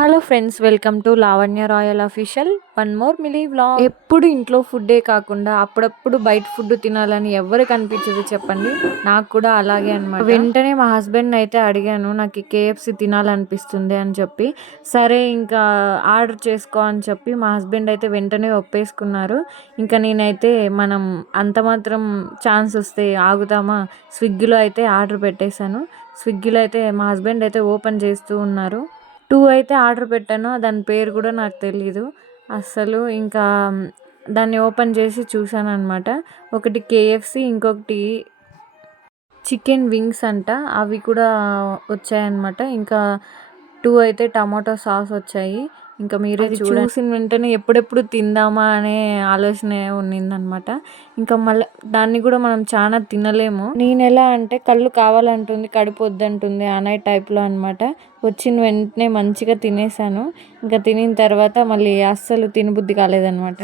Hello friends, welcome to Lavanya royal official one more milli vlog. ఎప్పుడు ఇంట్లో ఫుడ్డే కాకుండా అప్పుడప్పుడు బయట ఫుడ్ తినాలని ఎవరికి అనిపించదు చెప్పండి. నాకు కూడా అలాగే అనమాట. వెంటనే మా హస్బెండ్ అయితే అడిగాను, నాకు కేఎఫ్సి తినాలనిపిస్తుంది అని చెప్పి. సరే ఇంకా ఆర్డర్ చేసుకో అని చెప్పి మా హస్బెండ్ అయితే వెంటనే ఒప్పేసుకున్నారు. ఇంకా నేనైతే మనం అంత మాత్రం ఛాన్స్ వస్తే ఆగుతామా, స్విగ్గీలో అయితే ఆర్డర్ పెట్టేశాను. స్విగ్గీలో అయితే మా హస్బెండ్ అయితే ఓపెన్ చేస్తూ ఉన్నారు. 2 అయితే ఆర్డర్ పెట్టాను. దాని పేరు కూడా నాకు తెలీదు అస్సలు. ఇంకా దాన్ని ఓపెన్ చేసి చూసానన్నమాట. ఒకటి కేఎఫ్సి, ఇంకొకటి చికెన్ వింగ్స్ అంట, అవి కూడా వచ్చాయన్నమాట. ఇంకా 2 అయితే టమాటో సాస్ వచ్చాయి. ఇంకా మీరే చూసిన వెంటనే ఎప్పుడెప్పుడు తిందామా అనే ఆలోచన ఉన్నిందనమాట. ఇంకా మళ్ళీ దాన్ని కూడా మనం చాలా తినలేము. నేను ఎలా అంటే కళ్ళు కావాలంటుంది, కడుపు వద్దంటుంది అనే టైప్లో అనమాట. వచ్చిన వెంటనే మంచిగా తినేసాను. ఇంకా తినిన తర్వాత మళ్ళీ అస్సలు తినబుద్ధి కాలేదనమాట.